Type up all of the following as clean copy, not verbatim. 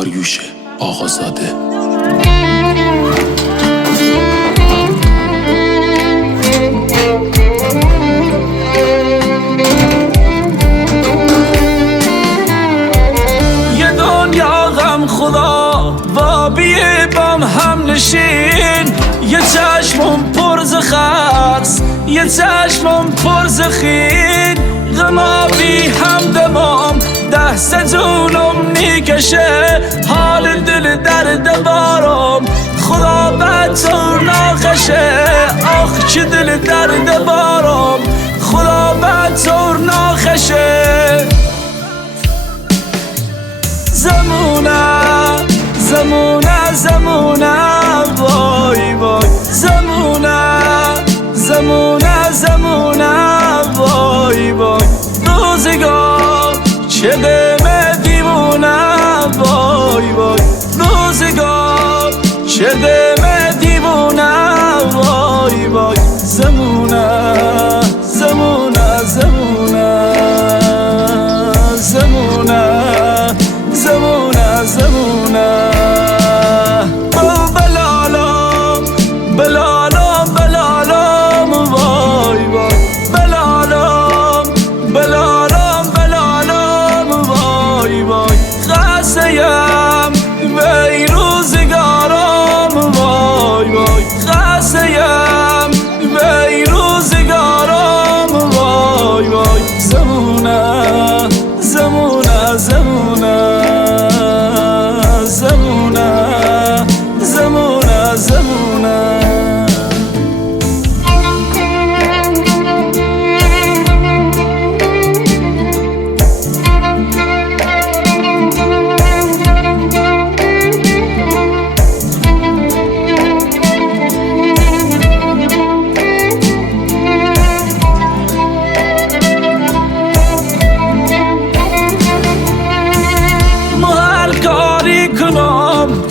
داریوش آقازاده. یه دنیا غم خدا و بیه بام هم نشین، یه چشمم پر ز خرس، یه چشمم پر ز خین، غما بی هم دمام دست جونم نیکشه، حال دل درد بارم خدا بدتر ناخشه، آخ چه دل درد بارم خدا بدتر ناخشه. زمونه زمونه زمونه وای وای، زمونه زمونه زمونه وای وای، روزگار چه دمه دیوونه وای وای، روزگار چه دمه دیوونه وای وای، زمونه زمونه زمونه زمونه زمونه زمونه، بلالم بلالم بلالم وای وای، بلالم بلالم بلالم وای وای، خسته‌ام وی روزگارم وای وای، خسته‌ام وی روزگارم وای وای، زمونه زمونه زمونه زمونه زمونه زمونه.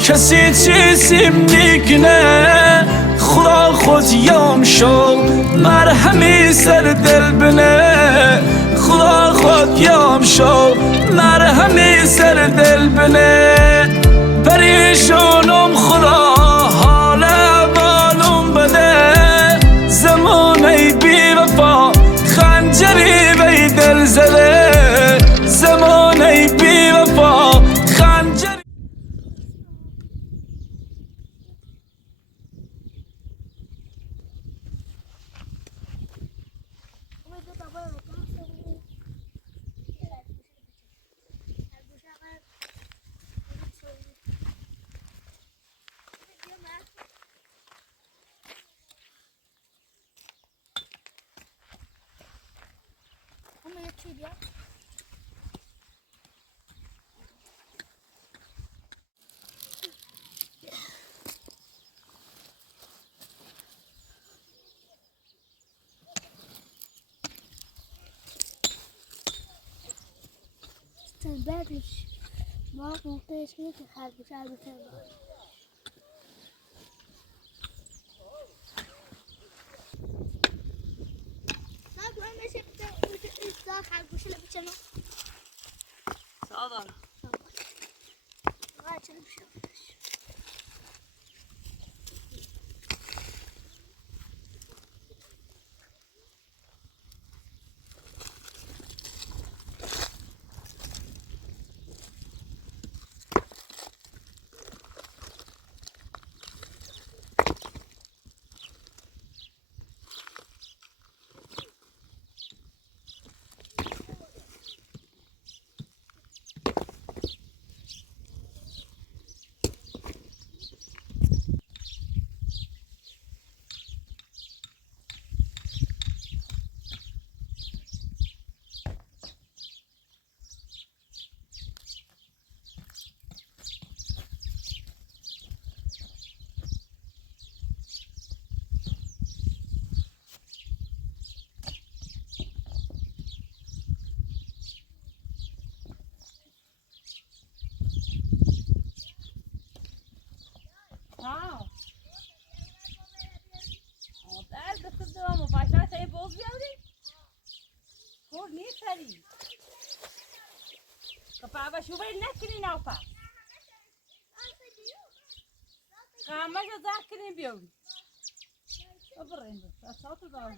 کسی چیزیم نیکنه، خدا خود یام شو مرهمی سر دل بنه، خدا خود یام شو مرهمی سر دل بنه، پریشونم خدا حال بالم بده، زمانه بی وفا خنجری بی دل زده، زمانه بی وفا خنجری. بعدش ما موقعش میره که خرگوش البته خرگوش اللي بتشنو صادر Kapag ba, subay na, kininaw pa. خامش ذاكرين بيوم أبرين بس صوت ضاو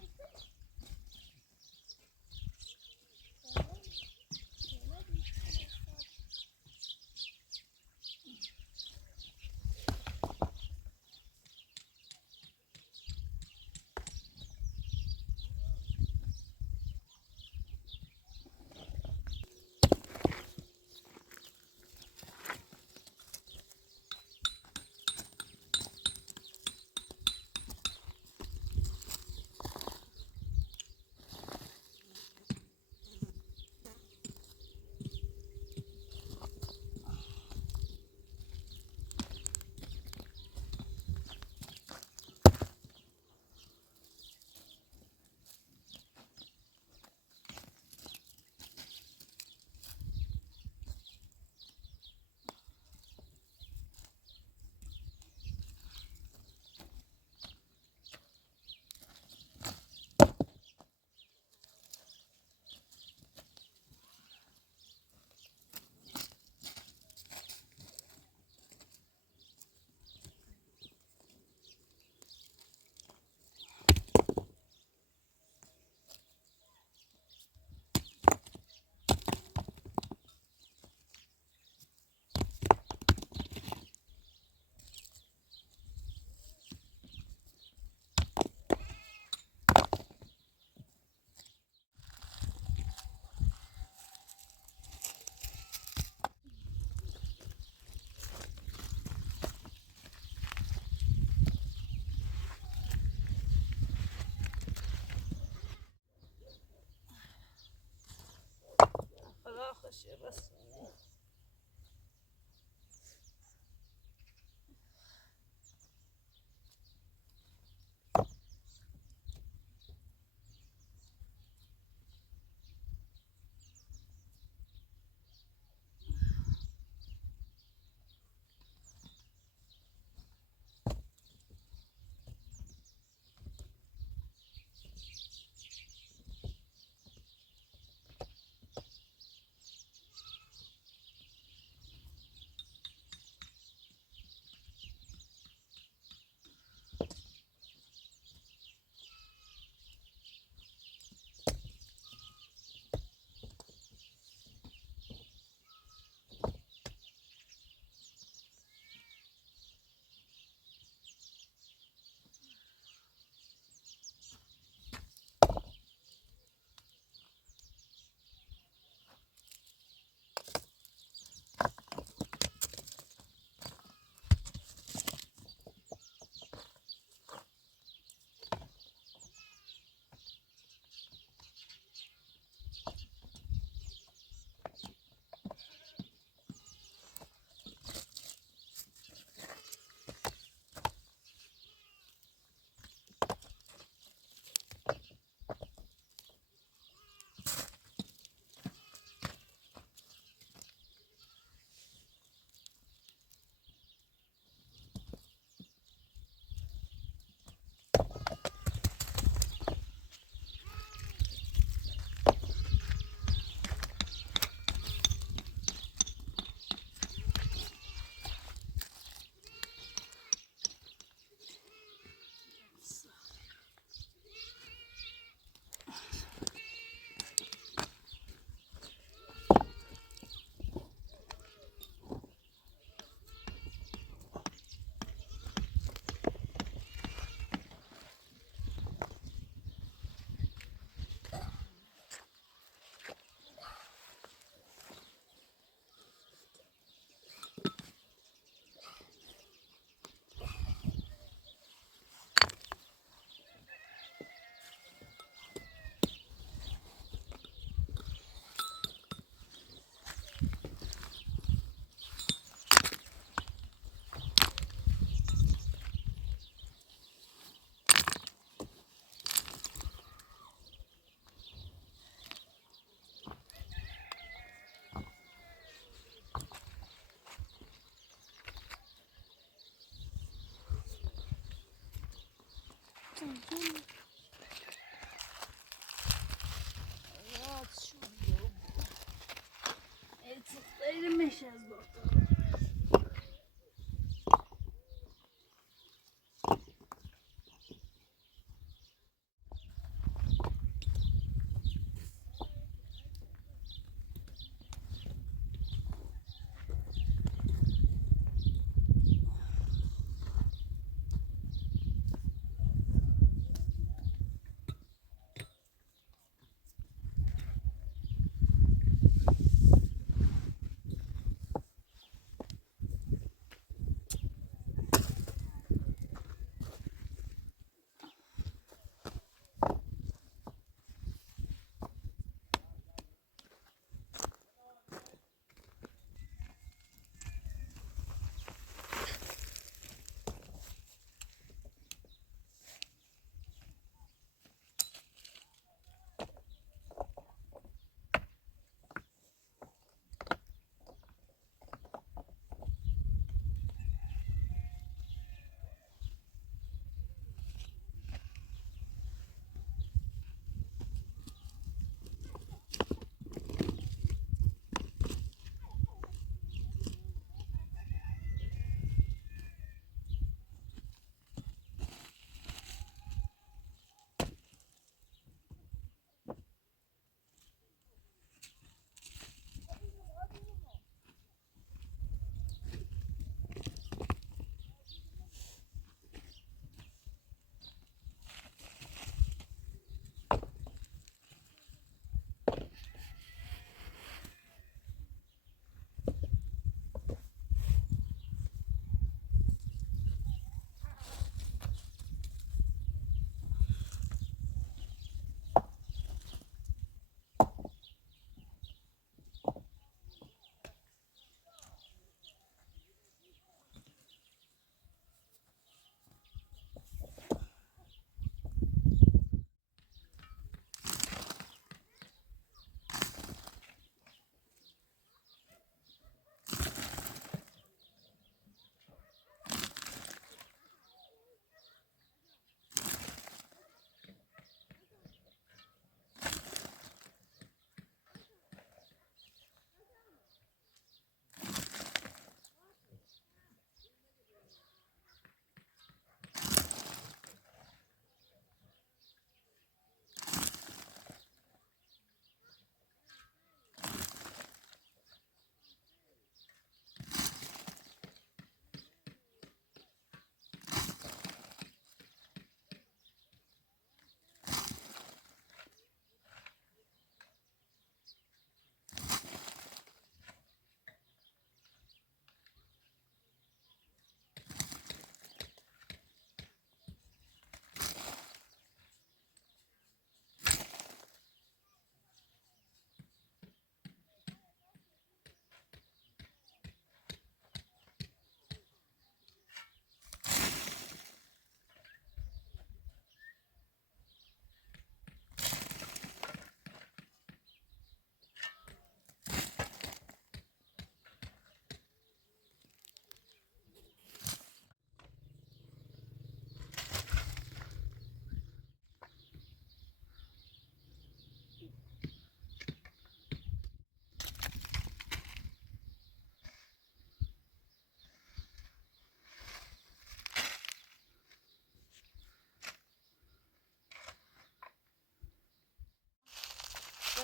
خلاص خشي بس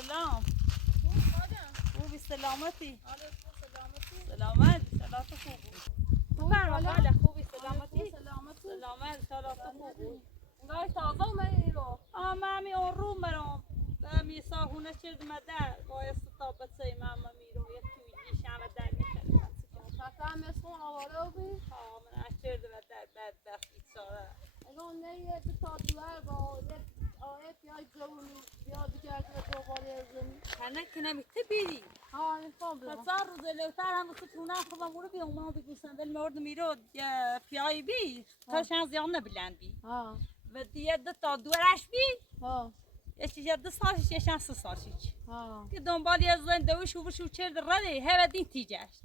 سلام خوبی سلامتی سلامت سلامت خوب خاله خوبی سلامتی سلامت سلامت خوب انگار تازه اومدی رو مامی اون رو مرام می ساهونه چرد مدر باید ستابت سی ماما میرو یک توی شامه در میکنه فقط مثل آواره بی من اشترد و در بدبختی ساره اگه نه به تا دوار با آیت یا جوونی یا دیگر دوباره زمین کنه که نمیته بیدی میخوام برم پسر روز لوتر هم واسه تونه خوبم برو بیام ما بگوسم ولی مرد میرو پیای بی تا شان زیان نبلند بی و دیگه دو تا دورش بی یه دو سالش یه شان 3 سالش که دنبال یه زن دوش و بشو چرد رده هودین تیجشت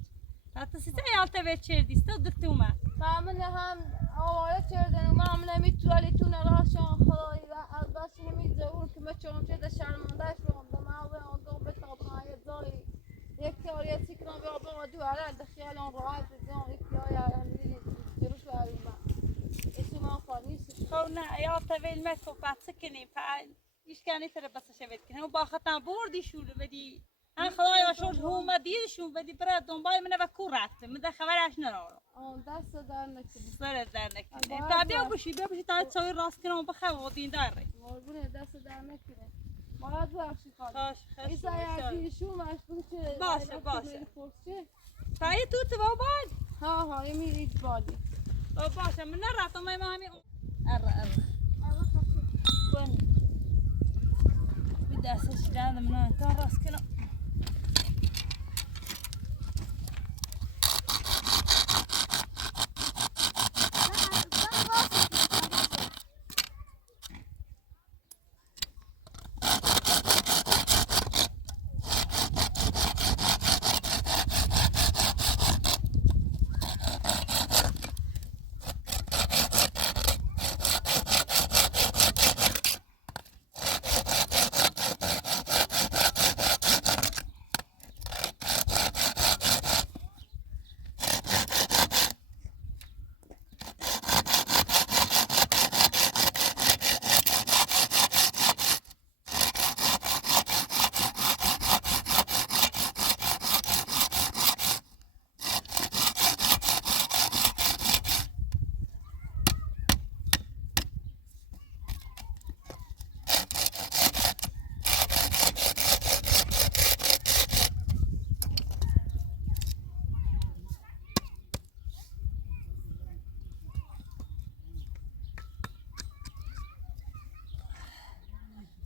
حتی سیتا یالته به چردیست و دکتر اومد من هم آواره کردن و من نمیتوالی تو نراشان خدایی و البته نمیذارم که من چون چه شرمنده شدم به من و اون دو به تابنای دایی یک تاریخی که من با دواره دخیل اون راحت دیدم یک یا میری جلوش بریم اسم من فانیست خب نه یالته ویل مکو بچه کنیم ایش کنی تره بسه شود کنیم و با خطا بردی شوله بدی من خدای شد هوما دیدشون بدی برای دنبال منه و کو رفته من ده خبرش نرارم دست در نکنی سر در نکنی تا بیا بشی تا چای راست کنم و بخواه و دین داره قربونه دست در نکنه باید بخشی خاله خواهش ایسا یزیشون مشکل چه باشه تایی تو تو باید ها یه میرید بالی باشه من نرفتم من همین اره کن به دستش دادم نه تا راست کنم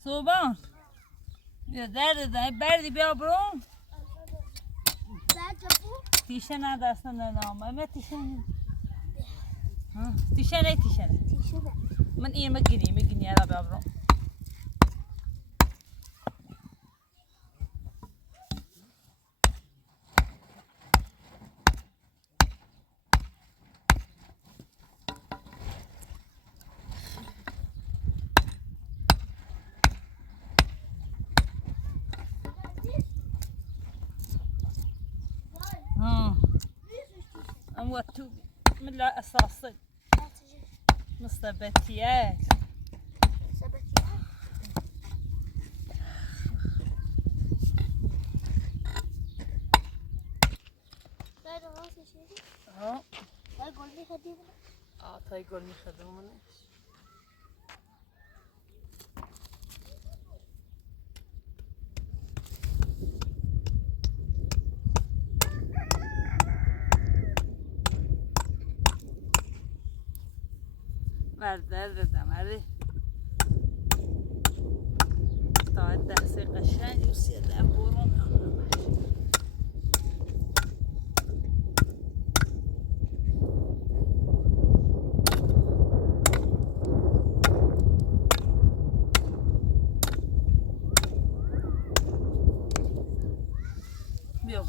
صوبان بیا درد بردی بیا برون تیشه نه دستن نامه من تیشه نه تیشه نه من این مگینی یالا بیا برون واتو من لا أساسا مستبتيات تاي قول لي خدومنا مرد تا دسته قشنگ و سیده برون بیا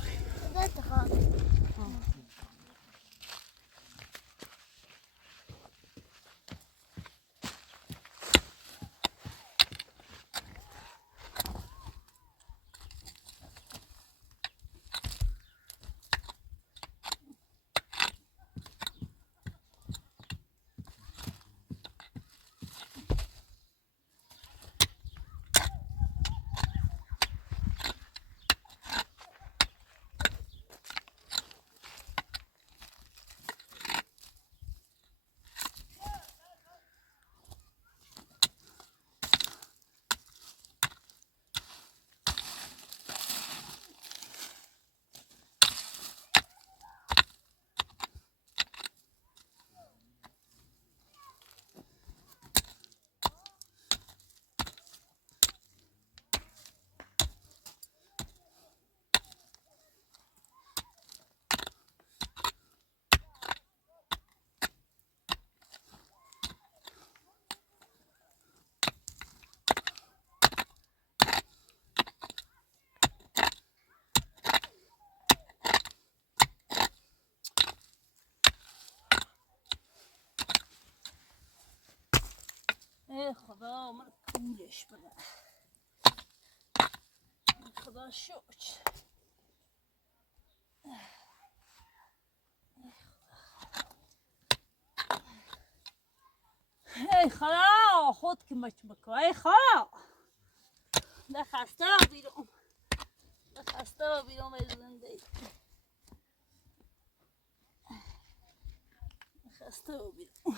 بهش بده خدا شکر ای خدا خود که مچ بکن ای خدا ده خسته بیرون ده خسته بیرون از زندگی خسته بیرون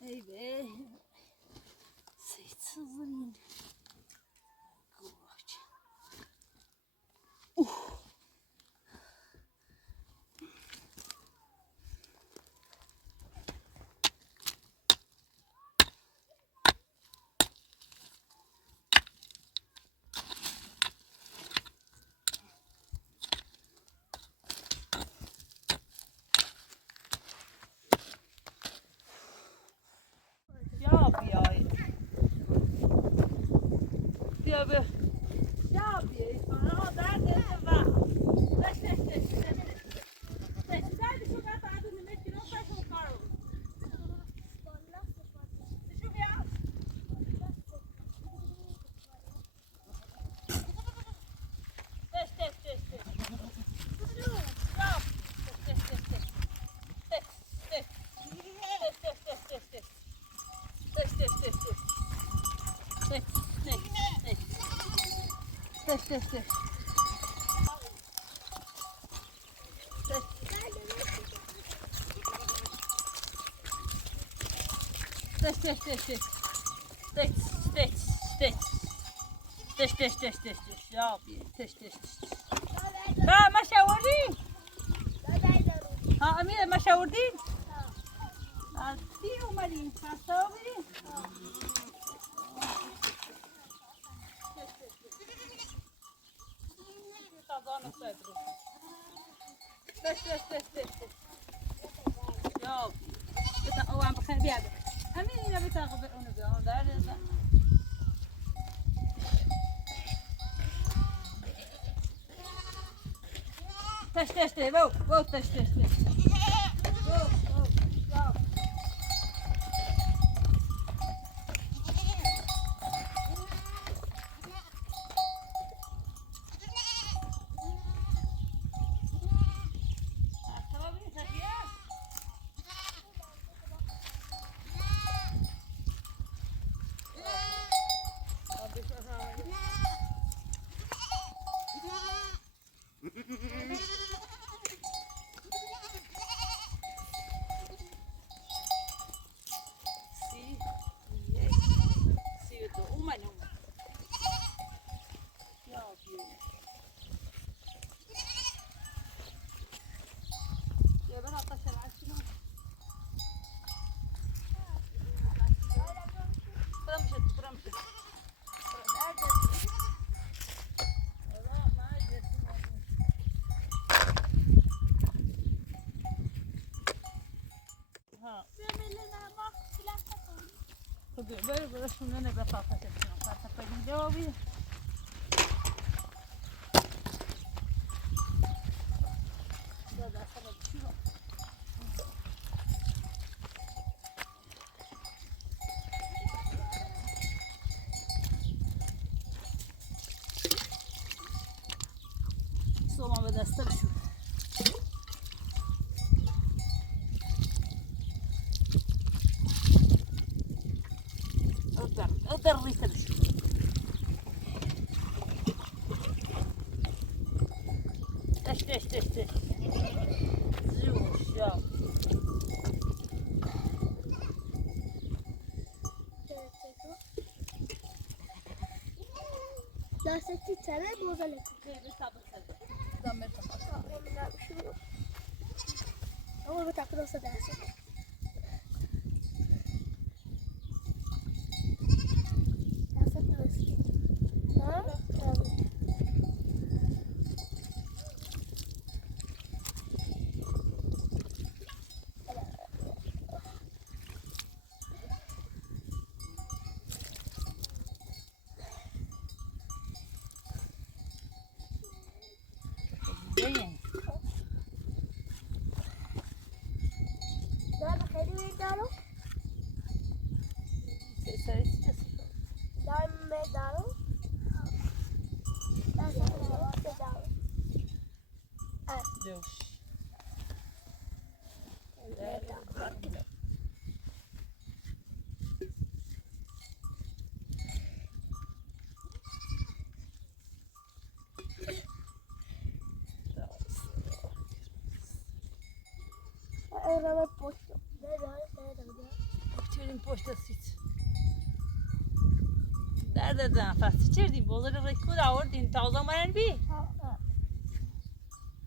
ای به سیت سزرین گوش یا بیای بیا بیا یا بیای فنا درد و امیر ما شوردین دیر اومدین خسته بریم یا بتا او هم بخیر بیاد امیر اینا بتا قبل اونو بیام در تش بو تش برو شونه بپاپت کنم پس پدیده آبی سوما به دسته بشو در ریسه بشو تش زیوش یا لاستیک چرا بوزله خیلی سابق دامه اما به تاکل است درست دارو دارم دارو دوش Araba posto. چریم پشت سیت درد زن فست چردیم بازار رکود آوردیم تازه مرن بی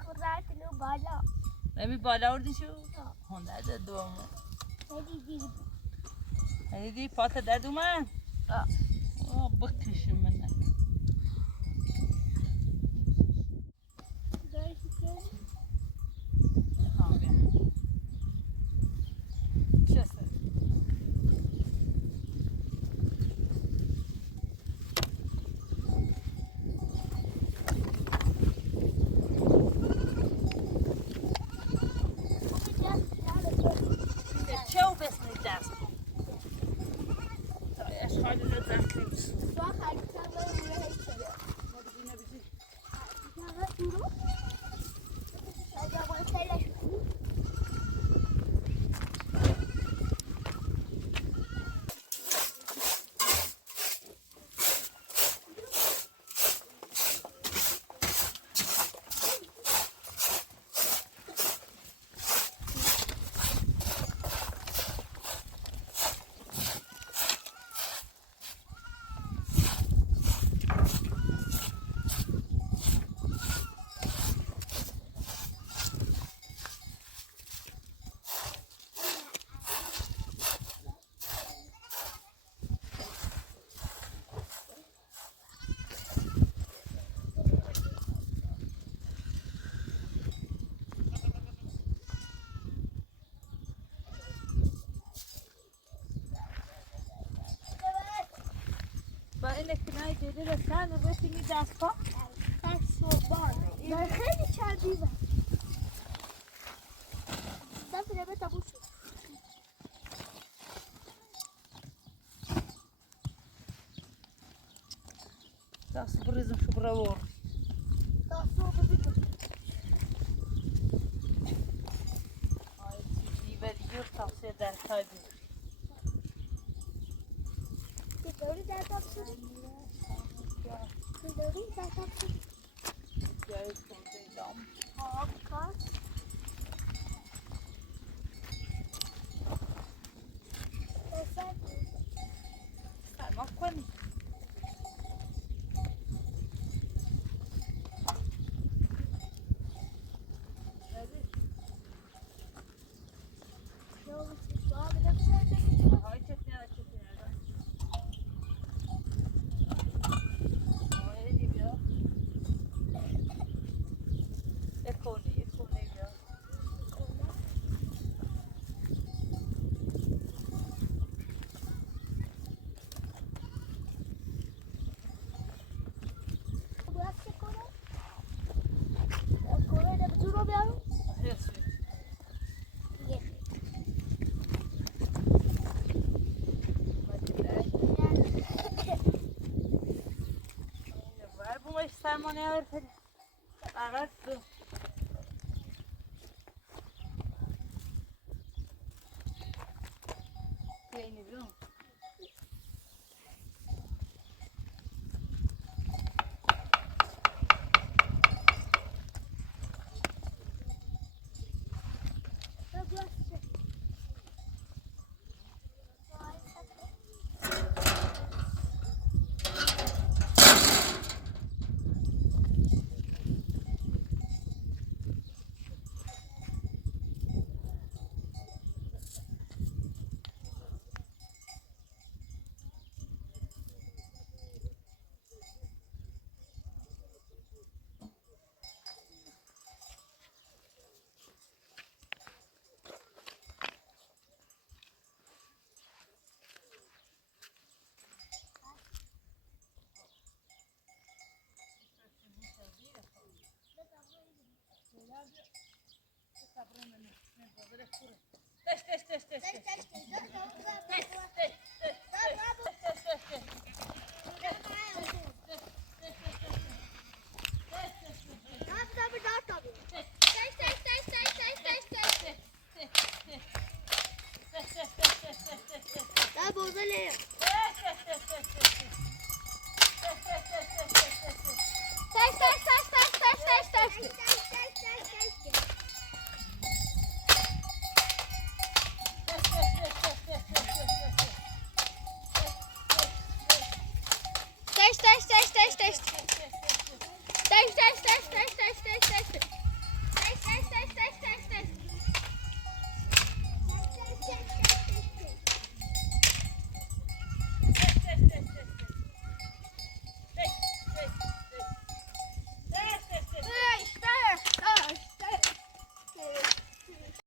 Kurrat lo bala. نمی بالا آوردی شو هون درد دوام Hadi gidi. هنی دی پات درد اومن بکشم من Dai chicken. با اینه کنای دیده رسن و رسی می دست پا من خیلی چربیمه. دفعه به تابوت شد. دست بریزم شو براور دستو ببینم. آی دیوار یور تاسه در کادی داری در تاب شد. داری در تاب شد. جای کنده دام آب کار. سرما کنی های چطنه ها چطنه های دی بیا یکونه بیا سرمانه ها برفره عرض دو اینی بیرون